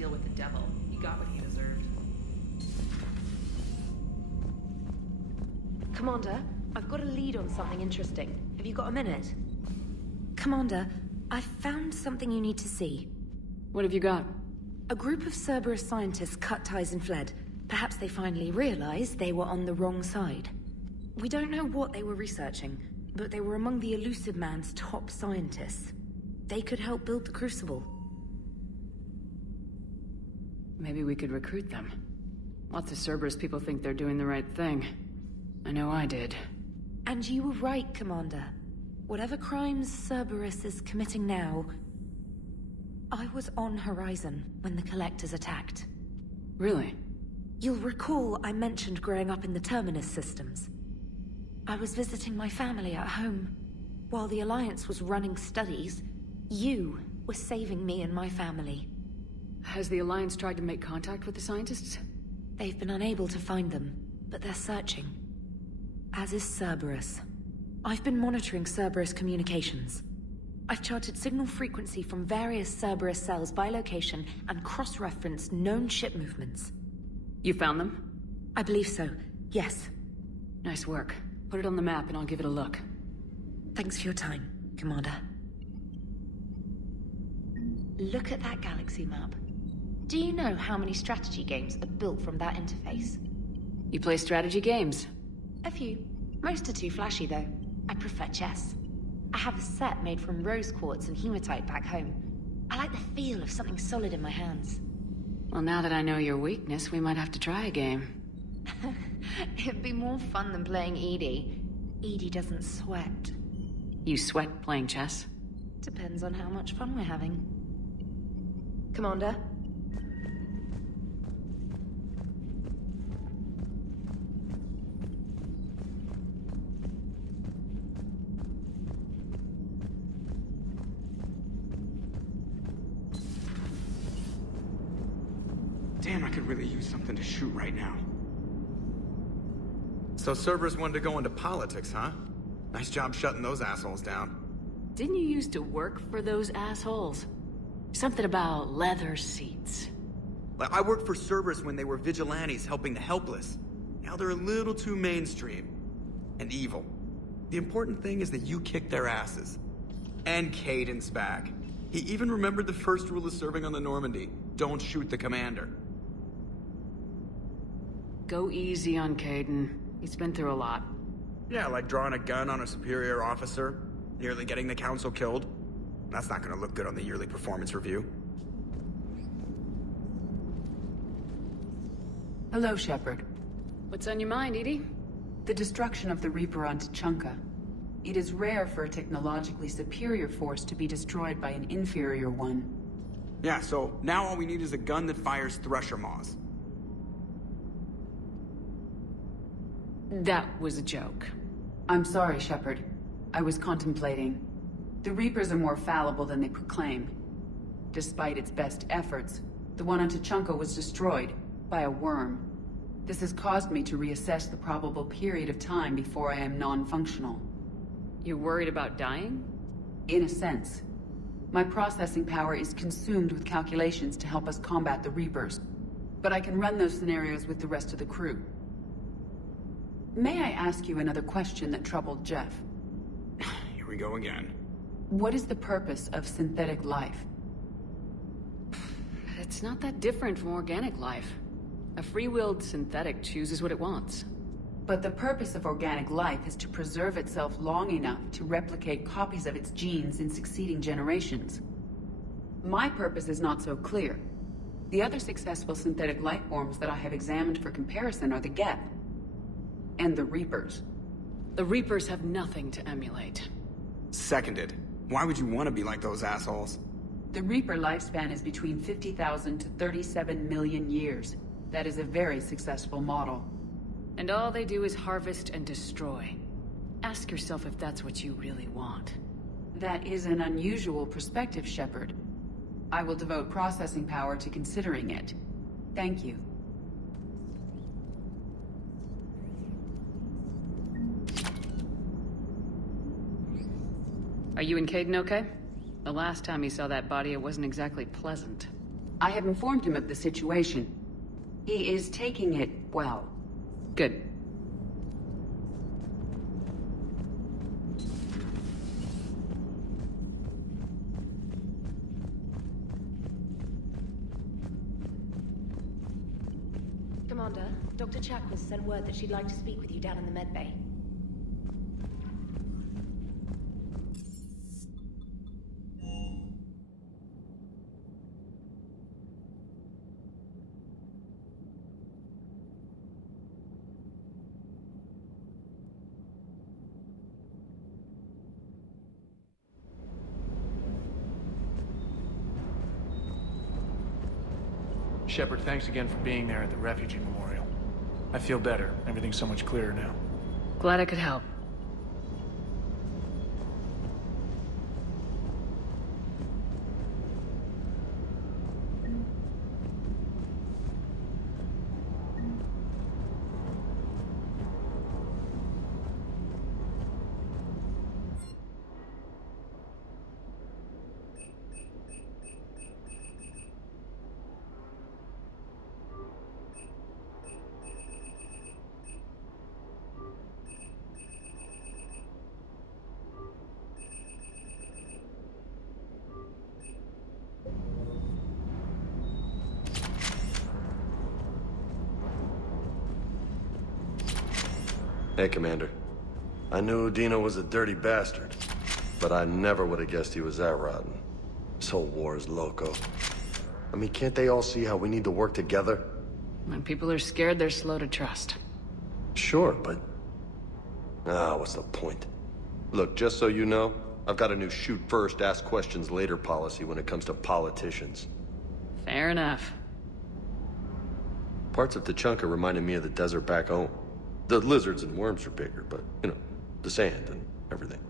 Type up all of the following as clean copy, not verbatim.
deal with the devil. He got what he deserved. Commander, I've got a lead on something interesting. Have you got a minute? Commander, I've found something you need to see. What have you got? A group of Cerberus scientists cut ties and fled. Perhaps they finally realized they were on the wrong side. We don't know what they were researching, but they were among the Elusive Man's top scientists. They could help build the Crucible. Maybe we could recruit them. Lots of Cerberus people think they're doing the right thing. I know I did. And you were right, Commander. Whatever crimes Cerberus is committing now... I was on Horizon when the Collectors attacked. Really? You'll recall I mentioned growing up in the Terminus systems. I was visiting my family at home. While the Alliance was running studies, you were saving me and my family. Has the Alliance tried to make contact with the scientists? They've been unable to find them, but they're searching. As is Cerberus. I've been monitoring Cerberus communications. I've charted signal frequency from various Cerberus cells by location and cross-referenced known ship movements. You found them? I believe so, yes. Nice work. Put it on the map and I'll give it a look. Thanks for your time, Commander. Look at that galaxy map. Do you know how many strategy games are built from that interface? You play strategy games? A few. Most are too flashy, though. I prefer chess. I have a set made from rose quartz and hematite back home. I like the feel of something solid in my hands. Well, now that I know your weakness, we might have to try a game. It'd be more fun than playing Edie. Edie doesn't sweat. You sweat playing chess? Depends on how much fun we're having. Commander? Damn, I could really use something to shoot right now. So Cerberus wanted to go into politics, huh? Nice job shutting those assholes down. Didn't you used to work for those assholes? Something about leather seats. I worked for Cerberus when they were vigilantes helping the helpless. Now they're a little too mainstream. And evil. The important thing is that you kicked their asses. And Caden's back. He even remembered the first rule of serving on the Normandy. Don't shoot the commander. Go easy on Caden. He's been through a lot. Yeah, like drawing a gun on a superior officer, nearly getting the council killed. That's not gonna look good on the yearly performance review. Hello, Shepard. What's on your mind, Edie? The destruction of the Reaper on Tuchanka. It is rare for a technologically superior force to be destroyed by an inferior one. Yeah, so now all we need is a gun that fires thresher maws. That was a joke. I'm sorry, Shepard. I was contemplating. The Reapers are more fallible than they proclaim. Despite its best efforts, the one on Tuchanka was destroyed by a worm. This has caused me to reassess the probable period of time before I am non-functional. You're worried about dying? In a sense. My processing power is consumed with calculations to help us combat the Reapers. But I can run those scenarios with the rest of the crew. May I ask you another question that troubled Jeff? Here we go again. What is the purpose of synthetic life? It's not that different from organic life. A free-willed synthetic chooses what it wants. But the purpose of organic life is to preserve itself long enough to replicate copies of its genes in succeeding generations. My purpose is not so clear. The other successful synthetic life forms that I have examined for comparison are the Geth and the Reapers. The Reapers have nothing to emulate. Seconded. Why would you want to be like those assholes? The Reaper lifespan is between 50,000 to 37 million years. That is a very successful model. And all they do is harvest and destroy. Ask yourself if that's what you really want. That is an unusual perspective, Shepard. I will devote processing power to considering it. Thank you. Are you and Caden okay? The last time he saw that body, it wasn't exactly pleasant. I have informed him of the situation. He is taking it well. Good. Commander, Dr. Chakwas sent word that she'd like to speak with you down in the medbay. Shepard, thanks again for being there at the refugee memorial. I feel better. Everything's so much clearer now. Glad I could help. Hey, Commander. I knew Dino was a dirty bastard, but I never would have guessed he was that rotten. This whole war is loco. I mean, can't they all see how we need to work together? When people are scared, they're slow to trust. Sure, but... what's the point? Look, just so you know, I've got a new shoot first, ask questions later policy when it comes to politicians. Fair enough. Parts of Tachanka reminded me of the desert back home. The lizards and worms are bigger, but, you know, the sand and everything.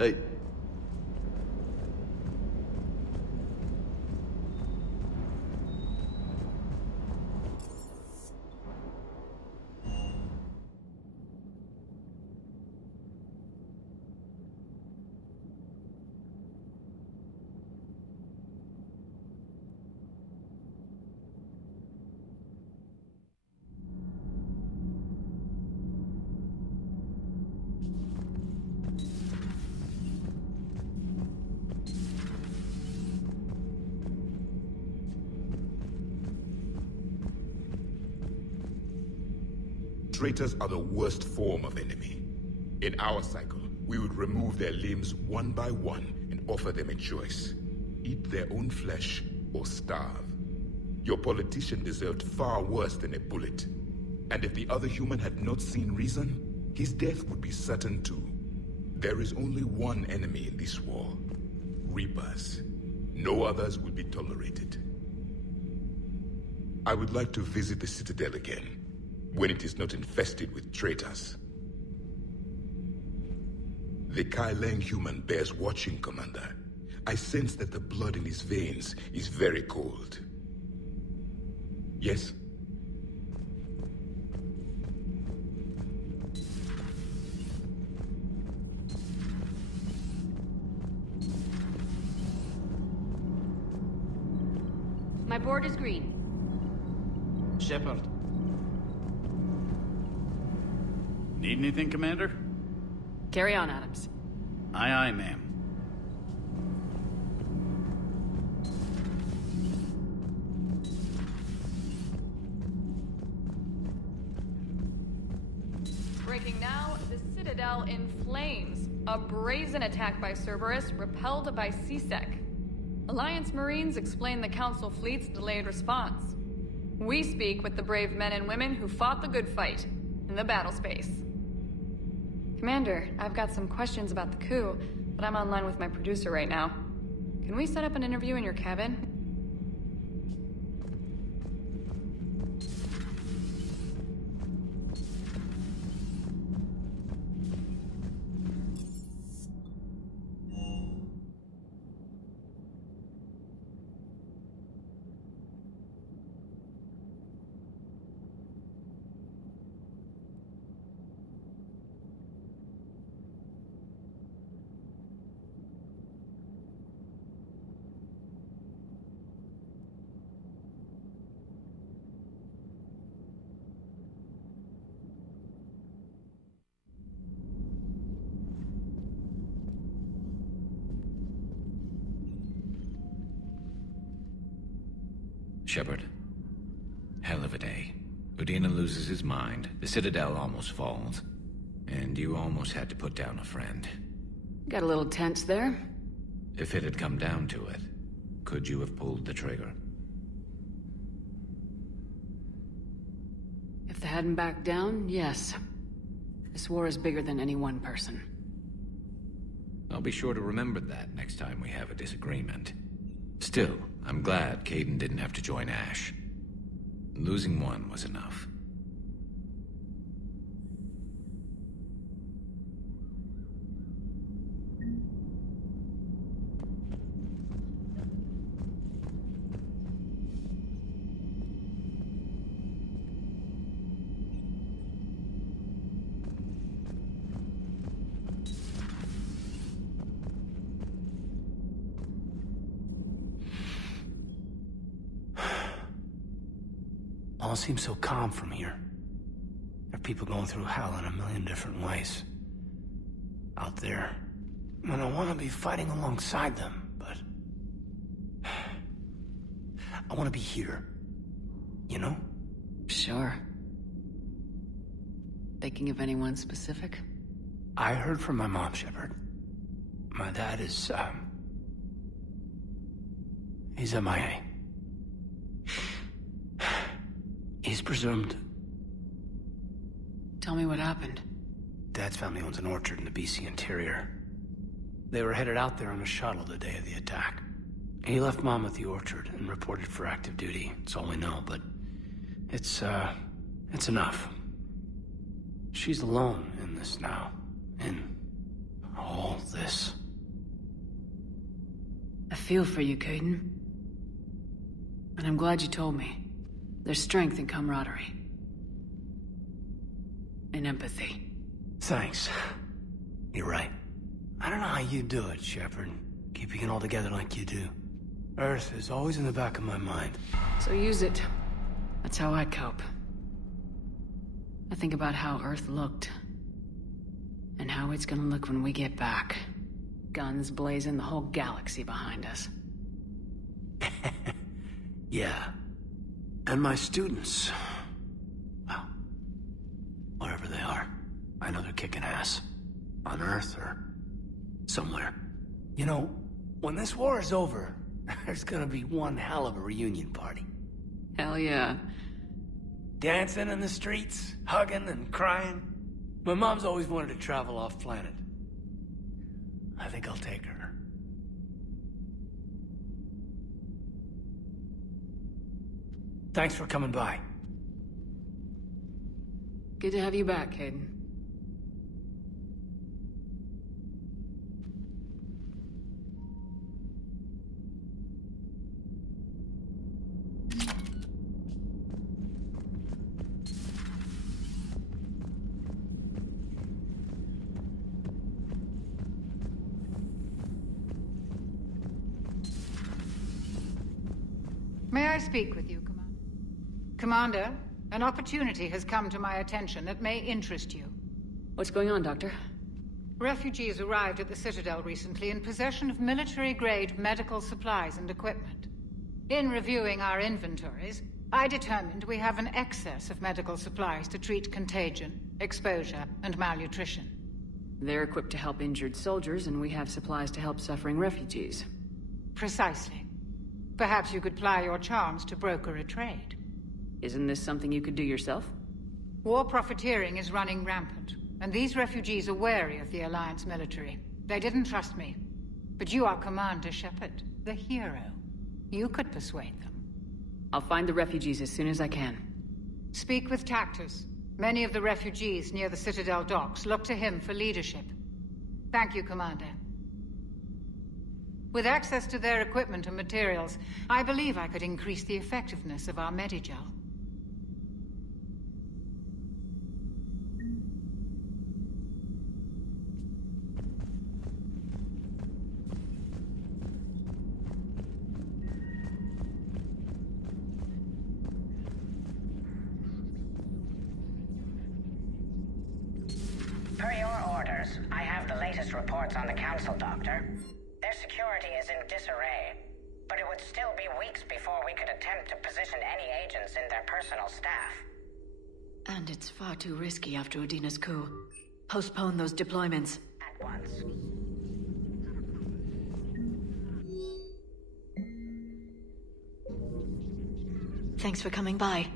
Hey. Traitors are the worst form of enemy. In our cycle, we would remove their limbs one by one and offer them a choice. Eat their own flesh or starve. Your politician deserved far worse than a bullet. And if the other human had not seen reason, his death would be certain too. There is only one enemy in this war. Reapers. No others will be tolerated. I would like to visit the Citadel again, when it is not infested with traitors. The Kai Leng human bears watching, Commander. I sense that the blood in his veins is very cold. Yes? My board is green. Shepard. Need anything, Commander? Carry on, Adams. Aye, aye, ma'am. Breaking now, the Citadel in flames. A brazen attack by Cerberus, repelled by CSEC. Alliance Marines explain the Council fleet's delayed response. We speak with the brave men and women who fought the good fight in the battle space. Commander, I've got some questions about the coup, but I'm online with my producer right now. Can we set up an interview in your cabin? Shepard. Hell of a day. Udina loses his mind, the Citadel almost falls, and you almost had to put down a friend. Got a little tense there. If it had come down to it, could you have pulled the trigger? If they hadn't backed down, yes. This war is bigger than any one person. I'll be sure to remember that next time we have a disagreement. Still, I'm glad Kaidan didn't have to join Ash. Losing one was enough. All seems so calm from here. There are people going through hell in a million different ways. Out there. And I want to be fighting alongside them, but... I want to be here. You know? Sure. Thinking of anyone specific? I heard from my mom, Shepard. My dad is, he's MIA. He's presumed. Tell me what happened. Dad's family owns an orchard in the BC interior. They were headed out there on a shuttle the day of the attack. He left Mom at the orchard and reported for active duty. It's all we know, but it's enough. She's alone in this now. In all this. I feel for you, Kaidan. And I'm glad you told me. There's strength in camaraderie. And empathy. Thanks. You're right. I don't know how you do it, Shepard. Keeping it all together like you do. Earth is always in the back of my mind. So use it. That's how I cope. I think about how Earth looked. And how it's gonna look when we get back. Guns blazing, the whole galaxy behind us. Yeah. And my students, well, wherever they are, I know they're kicking ass. On Earth or somewhere. You know, when this war is over, there's gonna be one hell of a reunion party. Hell yeah. Dancing in the streets, hugging and crying. My mom's always wanted to travel off-planet. I think I'll take her. Thanks for coming by. Good to have you back, Kaidan. May I speak with you, Commander? Commander, an opportunity has come to my attention that may interest you. What's going on, Doctor? Refugees arrived at the Citadel recently in possession of military-grade medical supplies and equipment. In reviewing our inventories, I determined we have an excess of medical supplies to treat contagion, exposure, and malnutrition. They're equipped to help injured soldiers, and we have supplies to help suffering refugees. Precisely. Perhaps you could ply your charms to broker a trade. Isn't this something you could do yourself? War profiteering is running rampant, and these refugees are wary of the Alliance military. They didn't trust me. But you are Commander Shepard, the hero. You could persuade them. I'll find the refugees as soon as I can. Speak with Tactus. Many of the refugees near the Citadel docks look to him for leadership. Thank you, Commander. With access to their equipment and materials, I believe I could increase the effectiveness of our Medigel. Per your orders, I have the latest reports on the Council, Doctor. Their security is in disarray. but it would still be weeks before we could attempt to position any agents in their personal staff. And it's far too risky after Udina's coup. Postpone those deployments. At once. Thanks for coming by.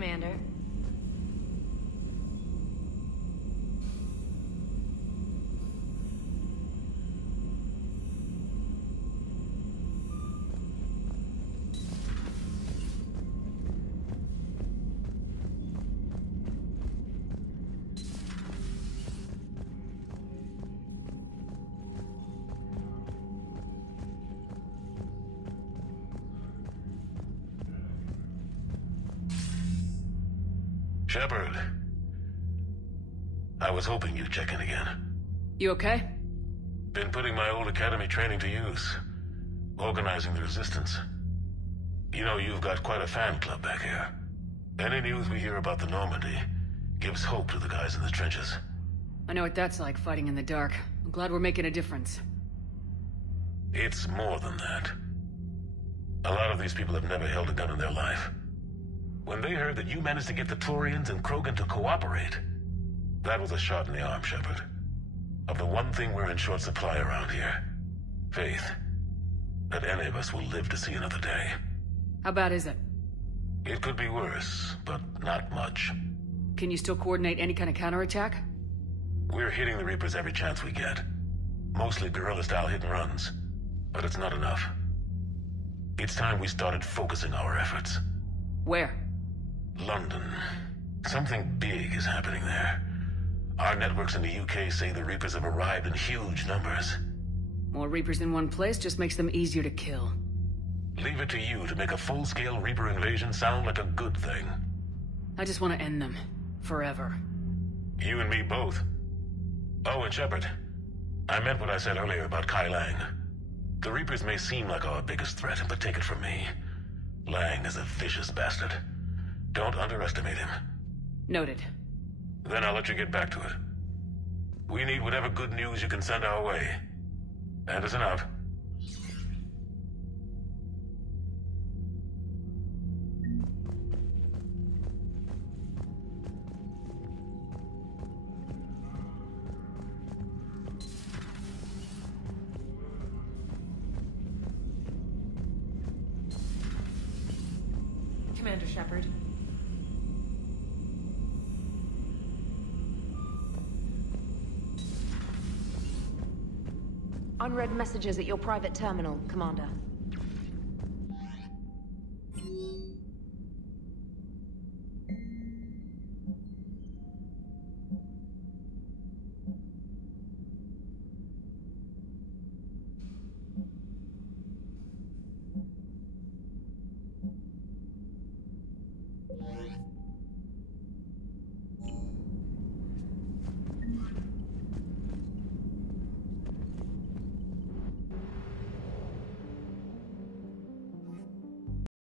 Commander. Shepard. I was hoping you'd check in again. You okay? Been putting my old academy training to use. Organizing the resistance. You know, you've got quite a fan club back here. Any news we hear about the Normandy gives hope to the guys in the trenches. I know what that's like, fighting in the dark. I'm glad we're making a difference. It's more than that. A lot of these people have never held a gun in their life. When they heard that you managed to get the Turians and Krogan to cooperate, that was a shot in the arm, Shepard. Of the one thing we're in short supply around here. Faith. That any of us will live to see another day. How bad is it? It could be worse, but not much. Can you still coordinate any kind of counterattack? We're hitting the Reapers every chance we get. Mostly guerrilla-style hit-and-runs. But it's not enough. It's time we started focusing our efforts. Where? London. Something big is happening there. Our networks in the UK say the Reapers have arrived in huge numbers. More Reapers in one place just makes them easier to kill. Leave it to you to make a full-scale Reaper invasion sound like a good thing. I just want to end them. Forever. You and me both. Oh, and Shepard. I meant what I said earlier about Kai Lang. The Reapers may seem like our biggest threat, but take it from me. Lang is a vicious bastard. Don't underestimate him. Noted. Then I'll let you get back to it. We need whatever good news you can send our way. Anderson out. Commander Shepard. Unread messages at your private terminal, Commander.